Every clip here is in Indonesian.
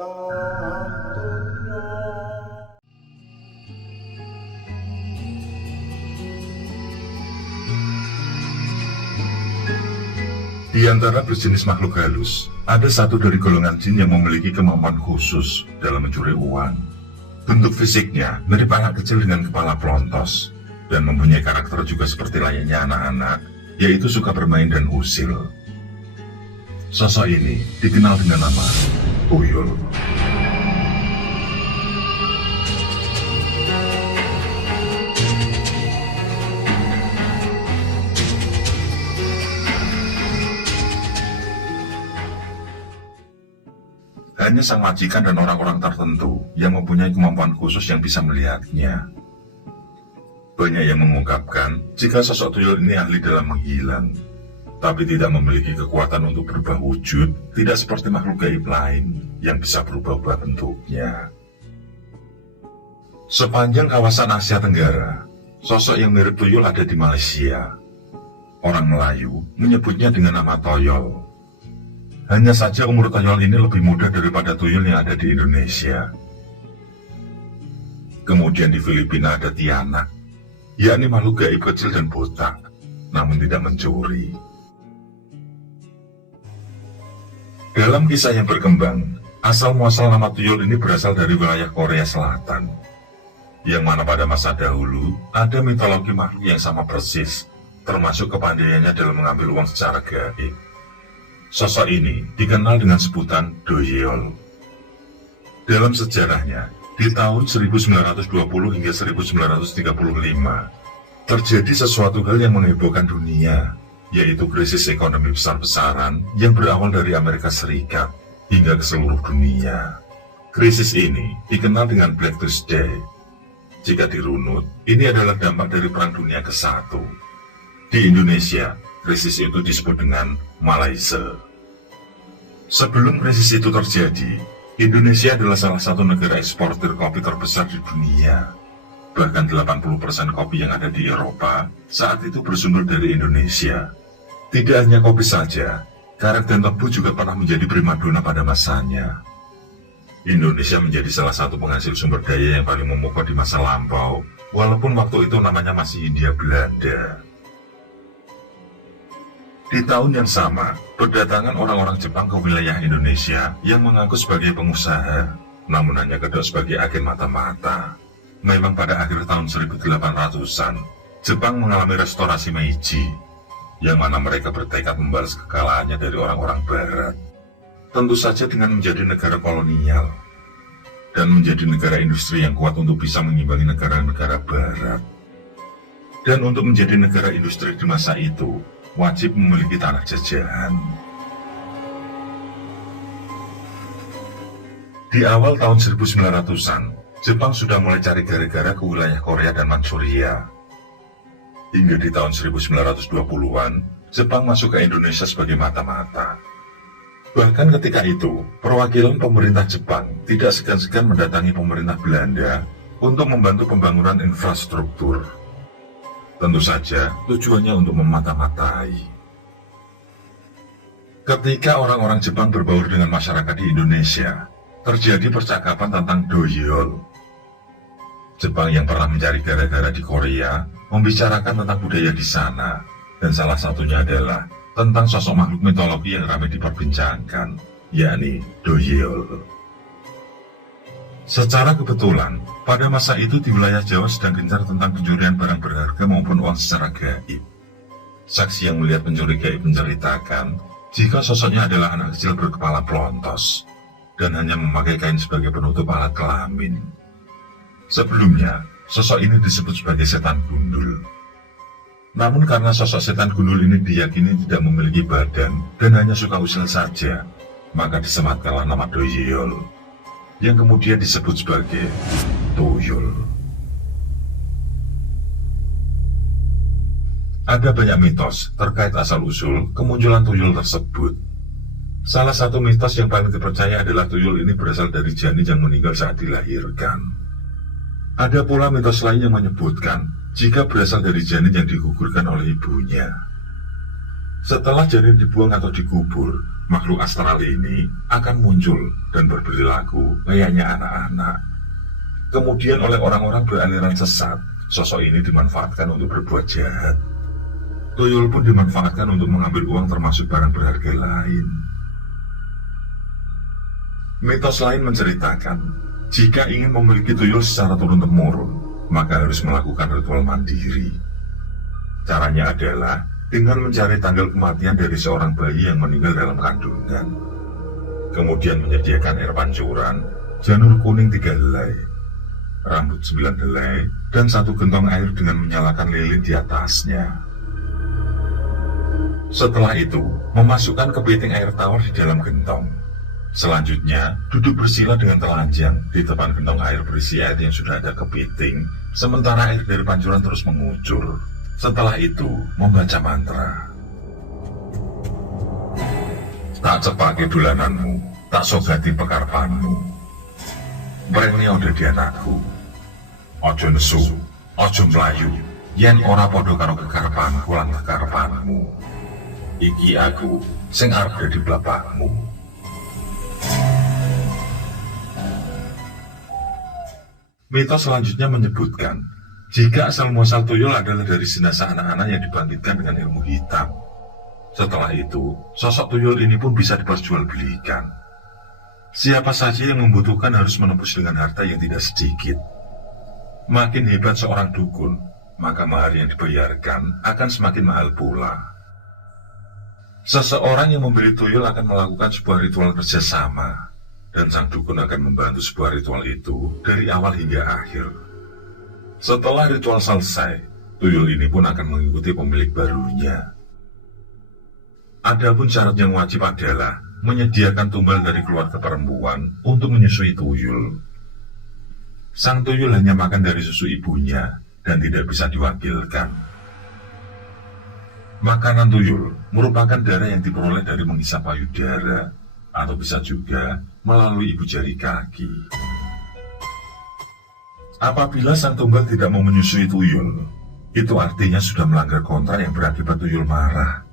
Di antara berjenis makhluk halus, ada satu dari golongan jin yang memiliki kemampuan khusus dalam mencuri uang. Bentuk fisiknya mirip anak kecil dengan kepala pelontos, dan mempunyai karakter juga seperti layaknya anak-anak, yaitu suka bermain dan usil. Sosok ini dikenal dengan nama Tuyul. Hanya sang majikan dan orang-orang tertentu yang mempunyai kemampuan khusus yang bisa melihatnya. Banyak yang mengungkapkan jika sosok tuyul ini ahli dalam menghilang, tapi tidak memiliki kekuatan untuk berubah wujud, tidak seperti makhluk gaib lain yang bisa berubah-ubah bentuknya. Sepanjang kawasan Asia Tenggara, sosok yang mirip tuyul ada di Malaysia. Orang Melayu menyebutnya dengan nama toyol. Hanya saja umur toyol ini lebih muda daripada tuyul yang ada di Indonesia. Kemudian di Filipina ada Tianak, yakni makhluk gaib kecil dan botak, namun tidak mencuri. Dalam kisah yang berkembang, asal-muasal nama tuyul ini berasal dari wilayah Korea Selatan, yang mana pada masa dahulu ada mitologi makhluk yang sama persis, termasuk kepandaiannya dalam mengambil uang secara gaib. Sosok ini dikenal dengan sebutan Doyeol. Dalam sejarahnya, di tahun 1920 hingga 1935, terjadi sesuatu hal yang menghebohkan dunia, yaitu krisis ekonomi besar-besaran yang berawal dari Amerika Serikat hingga ke seluruh dunia. Krisis ini dikenal dengan Black Tuesday. Jika dirunut, ini adalah dampak dari Perang Dunia ke-1. Di Indonesia, krisis itu disebut dengan Malaysia. Sebelum krisis itu terjadi, Indonesia adalah salah satu negara eksportir kopi terbesar di dunia. Bahkan 80% kopi yang ada di Eropa saat itu bersumber dari Indonesia. Tidak hanya kopi saja, karet dan tebu juga pernah menjadi primadona pada masanya. Indonesia menjadi salah satu penghasil sumber daya yang paling memukau di masa lampau, walaupun waktu itu namanya masih Hindia Belanda. Di tahun yang sama, berdatangan orang-orang Jepang ke wilayah Indonesia yang mengaku sebagai pengusaha, namun hanya kedok sebagai agen mata-mata. Memang pada akhir tahun 1800-an, Jepang mengalami restorasi Meiji, yang mana mereka bertekad membalas kekalahannya dari orang-orang Barat. Tentu saja dengan menjadi negara kolonial, dan menjadi negara industri yang kuat untuk bisa mengimbangi negara-negara Barat. Dan untuk menjadi negara industri di masa itu, wajib memiliki tanah jajahan. Di awal tahun 1900-an, Jepang sudah mulai cari gara-gara ke wilayah Korea dan Manchuria. Hingga di tahun 1920-an, Jepang masuk ke Indonesia sebagai mata-mata. Bahkan ketika itu, perwakilan pemerintah Jepang tidak segan-segan mendatangi pemerintah Belanda untuk membantu pembangunan infrastruktur. Tentu saja tujuannya untuk memata-matai. Ketika orang-orang Jepang berbaur dengan masyarakat di Indonesia, terjadi percakapan tentang Doyeol. Jepang yang pernah mencari gara-gara di Korea membicarakan tentang budaya di sana, dan salah satunya adalah tentang sosok makhluk mitologi yang ramai diperbincangkan, yakni Doyeol. Secara kebetulan, pada masa itu di wilayah Jawa sedang gencar tentang pencurian barang berharga maupun uang secara gaib. Saksi yang melihat pencuri gaib menceritakan jika sosoknya adalah anak kecil berkepala pelontos dan hanya memakai kain sebagai penutup alat kelamin. Sebelumnya, sosok ini disebut sebagai setan gundul. Namun karena sosok setan gundul ini diyakini tidak memiliki badan dan hanya suka usil saja, maka disematkanlah nama Doyeol, yang kemudian disebut sebagai Tuyul. Ada banyak mitos terkait asal-usul kemunculan tuyul tersebut. Salah satu mitos yang paling dipercaya adalah tuyul ini berasal dari janin yang meninggal saat dilahirkan. Ada pula mitos lain yang menyebutkan jika berasal dari janin yang digugurkan oleh ibunya. Setelah janin dibuang atau dikubur, makhluk astral ini akan muncul dan berperilaku layaknya anak-anak. Kemudian oleh orang-orang beraliran sesat, sosok ini dimanfaatkan untuk berbuat jahat. Tuyul pun dimanfaatkan untuk mengambil uang termasuk barang berharga lain. Mitos lain menceritakan, jika ingin memiliki tuyul secara turun-temurun, maka harus melakukan ritual mandiri. Caranya adalah dengan mencari tanggal kematian dari seorang bayi yang meninggal dalam kandungan. Kemudian menyediakan air pancuran, janur kuning 3 helai, rambut 9 helai, dan 1 gentong air dengan menyalakan lilin di atasnya. Setelah itu, memasukkan kepiting air tawar di dalam gentong. Selanjutnya, duduk bersila dengan telanjang di depan gentong air berisi air yang sudah ada kepiting, sementara air dari pancuran terus mengucur. Setelah itu, membaca mantra. Tak cepake bulananmu, tak sogati pekarpanmu. Mrene udah di anakku. Ojo nesu, ojo melayu, yen ora podo karo kekarpanku lan kekarpanmu. Iki aku, sing arep dadi bapakmu. Mitos selanjutnya menyebutkan, jika asal muasal tuyul adalah dari jenazah anak-anak yang dibangkitkan dengan ilmu hitam. Setelah itu, sosok tuyul ini pun bisa diperjualbelikan. Siapa saja yang membutuhkan harus menembus dengan harta yang tidak sedikit. Makin hebat seorang dukun, maka mahar yang dibayarkan akan semakin mahal pula. Seseorang yang membeli tuyul akan melakukan sebuah ritual kerjasama, dan sang dukun akan membantu sebuah ritual itu dari awal hingga akhir. Setelah ritual selesai, tuyul ini pun akan mengikuti pemilik barunya. Adapun syarat yang wajib adalah menyediakan tumbal dari keluarga perempuan untuk menyusui tuyul. Sang tuyul hanya makan dari susu ibunya dan tidak bisa diwakilkan. Makanan tuyul merupakan darah yang diperoleh dari menghisap payudara, atau bisa juga melalui ibu jari kaki. Apabila sang tumbal tidak mau menyusui tuyul, itu artinya sudah melanggar kontrak yang berakibat tuyul marah.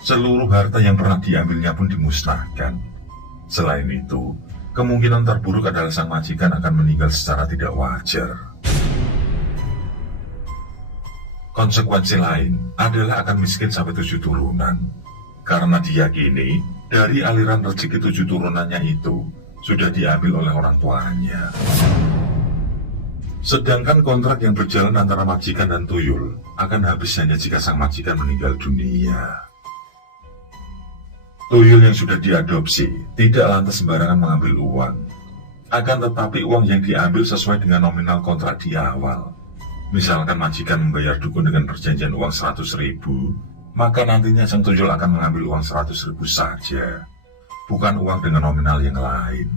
Seluruh harta yang pernah diambilnya pun dimusnahkan. Selain itu, kemungkinan terburuk adalah sang majikan akan meninggal secara tidak wajar. Konsekuensi lain adalah akan miskin sampai 7 turunan, karena diyakini dari aliran rezeki 7 turunannya itu sudah diambil oleh orang tuanya. Sedangkan kontrak yang berjalan antara majikan dan tuyul akan habis hanya jika sang majikan meninggal dunia. Tuyul yang sudah diadopsi tidak lantas sembarangan mengambil uang. Akan tetapi uang yang diambil sesuai dengan nominal kontrak di awal. Misalkan majikan membayar dukun dengan perjanjian uang 100.000, maka nantinya sang tuyul akan mengambil uang 100.000 saja, bukan uang dengan nominal yang lain.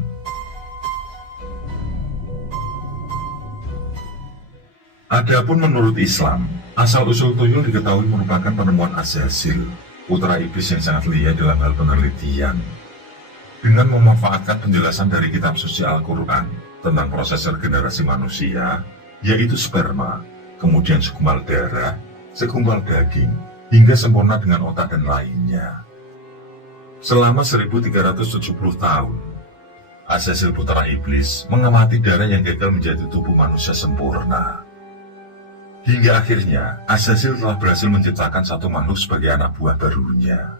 Adapun menurut Islam, asal-usul tuyul diketahui merupakan penemuan Azazil, putra iblis yang sangat liar dalam hal penelitian. Dengan memanfaatkan penjelasan dari kitab suci Al-Quran tentang proses regenerasi manusia, yaitu sperma, kemudian segumpal darah, segumpal daging, hingga sempurna dengan otak dan lainnya. Selama 1370 tahun, Azazil putra iblis mengamati darah yang gagal menjadi tubuh manusia sempurna. Hingga akhirnya, Azazil telah berhasil menciptakan satu makhluk sebagai anak buah barunya.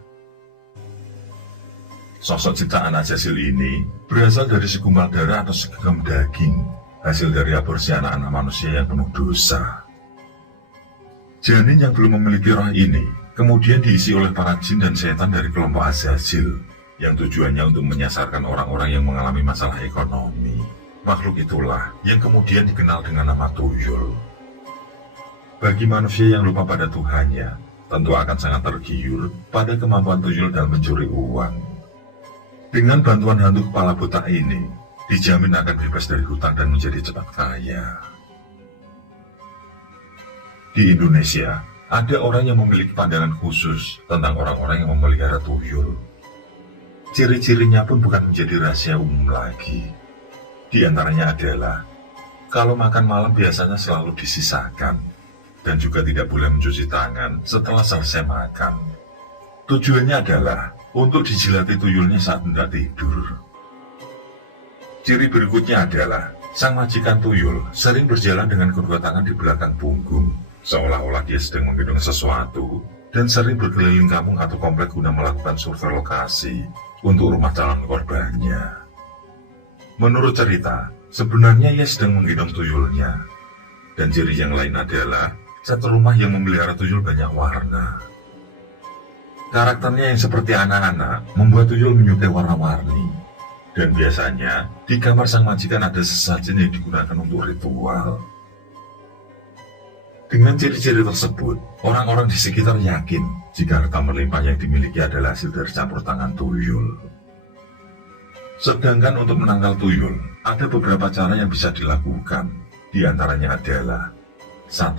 Sosok ciptaan Azazil ini berasal dari segumpal darah atau segenggam daging, hasil dari aborsi anak-anak manusia yang penuh dosa. Janin yang belum memiliki roh ini kemudian diisi oleh para jin dan setan dari kelompok Azazil, yang tujuannya untuk menyasarkan orang-orang yang mengalami masalah ekonomi. Makhluk itulah yang kemudian dikenal dengan nama tuyul. Bagi manusia yang lupa pada Tuhannya, tentu akan sangat tergiur pada kemampuan tuyul dalam mencuri uang. Dengan bantuan hantu kepala buta ini, dijamin akan bebas dari hutang dan menjadi cepat kaya. Di Indonesia, ada orang yang memiliki pandangan khusus tentang orang-orang yang memelihara tuyul. Ciri-cirinya pun bukan menjadi rahasia umum lagi. Di antaranya adalah, kalau makan malam biasanya selalu disisakan, dan juga tidak boleh mencuci tangan setelah selesai makan. Tujuannya adalah untuk dijilati tuyulnya saat hendak tidur. Ciri berikutnya adalah sang majikan tuyul sering berjalan dengan kedua tangan di belakang punggung, seolah-olah dia sedang menggendong sesuatu, dan sering berkeliling kampung atau komplek guna melakukan survei lokasi untuk rumah calon korbannya. Menurut cerita, sebenarnya ia sedang menggendong tuyulnya. Dan ciri yang lain adalah satu rumah yang memelihara tuyul banyak warna. Karakternya yang seperti anak-anak membuat tuyul menyukai warna-warni. Dan biasanya di kamar sang majikan ada sesajen yang digunakan untuk ritual. Dengan ciri-ciri tersebut, orang-orang di sekitar yakin jika harta melimpah yang dimiliki adalah hasil dari campur tangan tuyul. Sedangkan untuk menangkal tuyul, ada beberapa cara yang bisa dilakukan. Di antaranya adalah 1.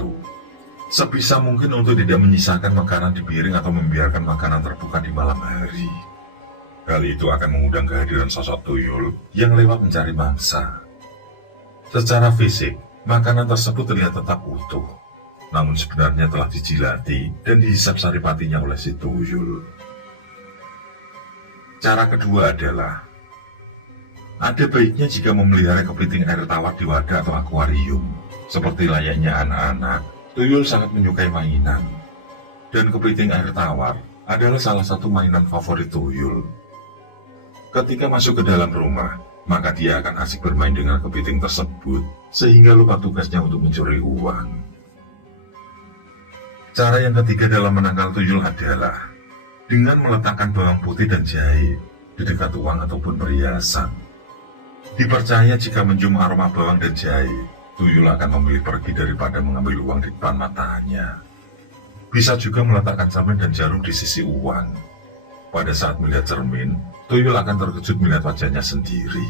Sebisa mungkin untuk tidak menyisakan makanan di piring atau membiarkan makanan terbuka di malam hari. Hal itu akan mengundang kehadiran sosok tuyul yang lewat mencari mangsa. Secara fisik, makanan tersebut terlihat tetap utuh, namun sebenarnya telah dijilati dan dihisap saripatinya oleh si tuyul. Cara kedua adalah, ada baiknya jika memelihara kepiting air tawar di wadah atau akuarium. Seperti layaknya anak-anak, tuyul sangat menyukai mainan. Dan kepiting air tawar adalah salah satu mainan favorit tuyul. Ketika masuk ke dalam rumah, maka dia akan asik bermain dengan kepiting tersebut, sehingga lupa tugasnya untuk mencuri uang. Cara yang ketiga dalam menangkal tuyul adalah dengan meletakkan bawang putih dan jahe di dekat uang ataupun perhiasan. Dipercaya jika mencium aroma bawang dan jahe, tuyul akan memilih pergi daripada mengambil uang di depan matanya. Bisa juga meletakkan cermin dan jarum di sisi uang. Pada saat melihat cermin, tuyul akan terkejut melihat wajahnya sendiri.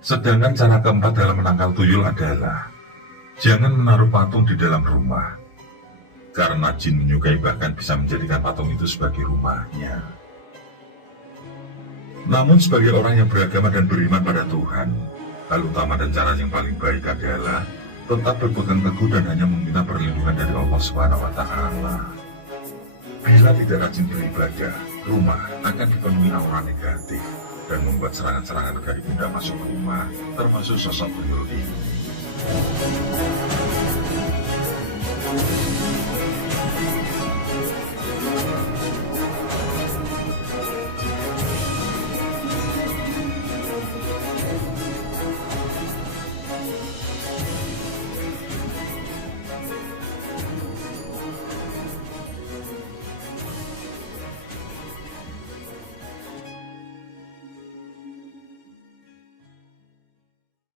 Sedangkan cara keempat dalam menangkal tuyul adalah jangan menaruh patung di dalam rumah, karena jin menyukai bahkan bisa menjadikan patung itu sebagai rumahnya. Namun sebagai orang yang beragama dan beriman pada Tuhan, hal utama dan cara yang paling baik adalah tetap berpegang teguh dan hanya meminta perlindungan dari Allah Subhanahu wa Ta'ala. Bila tidak rajin beribadah, rumah akan dipenuhi aura negatif dan membuat serangan-serangan gaib tidak masuk ke rumah, termasuk sosok tuyul ini.